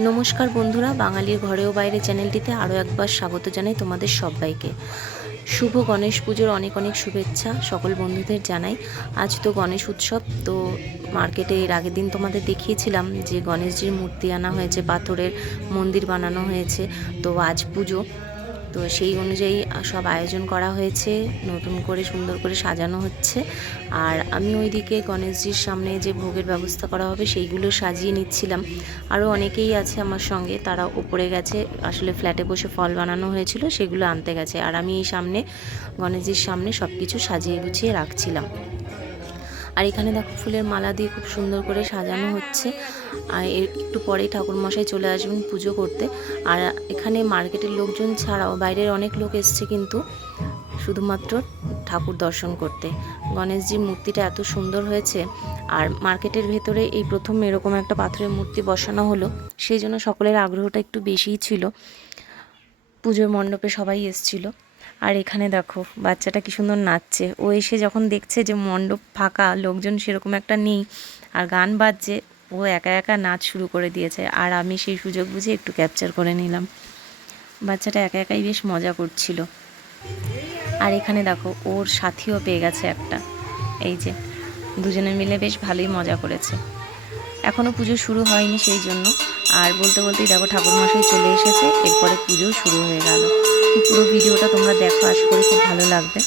নমস্কার বন্ধুরা, বাঙালির ঘরে ও বাইরে চ্যানেলটিতে আরও একবার স্বাগত জানাই তোমাদের সবাইকে। শুভ গণেশ পুজোর অনেক অনেক শুভেচ্ছা সকল বন্ধুদের জানাই। আজ তো গণেশ উৎসব, তো মার্কেটে এর আগের দিন তোমাদের দেখিয়েছিলাম যে গণেশজির মূর্তি আনা হয়েছে, পাথরের মন্দির বানানো হয়েছে। তো আজ পুজো, তো সেই অনুযায়ী সব আয়োজন করা হয়েছে, নতুন করে সুন্দর করে সাজানো হচ্ছে। আর আমি ওইদিকে গণেশজির সামনে যে ভোগের ব্যবস্থা করা হবে সেইগুলো সাজিয়ে নিচ্ছিলাম। আরও অনেকেই আছে আমার সঙ্গে, তারা উপরে গেছে, আসলে ফ্ল্যাটে বসে ফল বানানো হয়েছিল সেগুলো আনতে গেছে, আর আমি এই সামনে গণেশজির সামনে সব কিছু সাজিয়ে গুছিয়ে রাখছিলাম। আর এখানে দেখো ফুলের মালা দিয়ে খুব সুন্দর করে সাজানো হচ্ছে। আর একটু পরেই ঠাকুরমশাই চলে আসবেন পুজো করতে। আর এখানে মার্কেটের লোকজন ছাড়াও বাইরের অনেক লোক এসছে কিন্তু শুধুমাত্র ঠাকুর দর্শন করতে। গণেশজির মূর্তিটা এত সুন্দর হয়েছে, আর মার্কেটের ভেতরে এই প্রথম এরকম একটা পাথরের মূর্তি বসানো হলো, সেই জন্য সকলের আগ্রহটা একটু বেশিই ছিল। পুজোর মণ্ডপে সবাই এসছিল। আর এখানে দেখো বাচ্চাটা কি সুন্দর নাচছে। ও এসে যখন দেখছে যে মণ্ডপ ফাঁকা, লোকজন সেরকম একটা নেই, আর গান বাজছে, ও একা একা নাচ শুরু করে দিয়েছে। আর আমি সেই সুযোগ বুঝে একটু ক্যাপচার করে নিলাম। বাচ্চাটা একা একাই বেশ মজা করছিল। আর এখানে দেখো ওর সাথীও পেয়ে গেছে একটা, এই যে দুজনে মিলে বেশ ভালোই মজা করেছে। এখনও পুজো শুরু হয়নি সেই জন্য। আর বলতে বলতেই দেখো ঠাকুরমশাই চলে এসেছে, এরপরে পুজোও শুরু হয়ে গেল। পুরো ভিডিওটা তোমরা দেখো, আশা করি খুব ভালো লাগবে।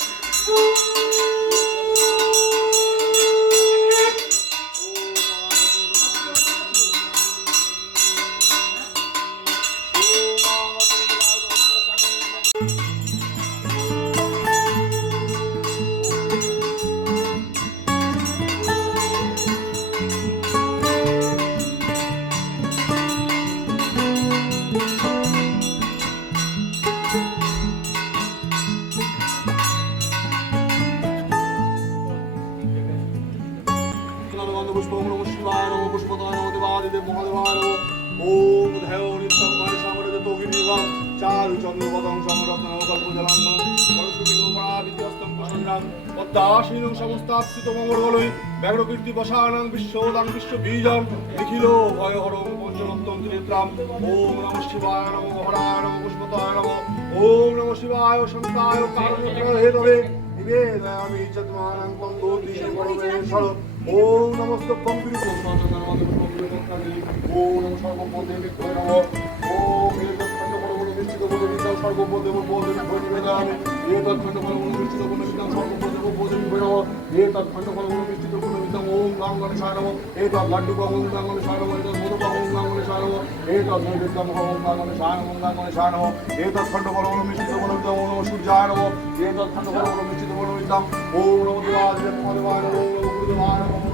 সমস্তাশ্রিত মঙ্গলই ব্যাঘ্রকীর্তি বসানাং বিশ্বদাং বিশ্ববীজং নিখিল ভয়হরং পঞ্চরত্তম ত্রিনেত্রাম। ওম নমঃ শিবায় নমঃ হরায় নমঃ পুষ্পতায় নমঃ। ওম নমঃ শিবায় শান্তায় কারণেতরে নিবেদয়ামি চত্মানাং পঙ্গোতি পরমেশ্বর। ওম নমস্তে পঙ্কিরি কোশাননামাদি পঙ্কিরি কোশানি। ওম নমঃ সর্বপদেবী নমঃ। ওম এতৎখণ্ড পরমণি নিশ্চিত বলে বিদ্যাং সর্বপদেব পদেবী নিবেদয়ামি। এতৎখণ্ড পরমণি নিশ্চিত বলে বিদ্যাং সর্বপদেব পদেবী নমঃ। এতৎখণ্ড পরমণি নিশ্চিত বলে বিদ্যাং ওম গাং গণেশায় নমঃ। এতৎ লাড্ডু ওম গাং গণেশায় নমঃ। এতৎ মোদক ওম গাং গণেশায় নমঃ। এতৎ নৈবেদ্যম ওম গাং গণেশায় নমঃ। গাং গণেশায় নমঃ। এতৎখণ্ড পরমণি নিশ্চিত বলে বিদ্যাং ওম সূর্যায় নমঃ। এতৎখণ্ড পরমণি নিশ্চিত বলে বিদ্যাং ওম নমঃ দেবায় নমঃ দেবায় নমঃ ওম নমঃ গুরুদেবায় নমঃ।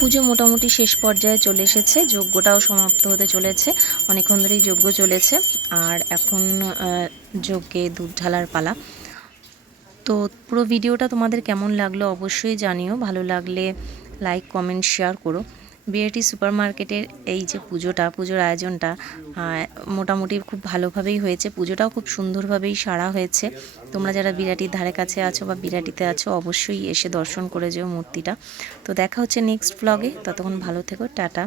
পুজো মোটামুটি শেষ পর্যায়ে চলে এসেছে, যজ্ঞটাও সমাপ্ত হতে চলেছে, অনেকক্ষণ ধরেই যজ্ঞ চলেছে। আর এখন যজ্ঞে দুধ ঢালার পালা। তো পুরো ভিডিওটা তোমাদের কেমন লাগলো অবশ্যই জানিও, ভালো লাগলে লাইক কমেন্ট শেয়ার করো। বিআরটি সুপার মার্কেটের এই যে পুজোর আয়োজনটা মোটামুটি খুব ভালোভাবেই হয়েছে, পুজোটাও খুব সুন্দরভাবেই সারা হয়েছে। তোমরা যারা বিরাটির ধারে কাছে আছো বা বিরাটিতে আছো অবশ্যই এসে দর্শন করে যেও মূর্তিটা। তো দেখা হচ্ছে নেক্সট ব্লগে, ততক্ষণ ভালো থেকো, টাটা।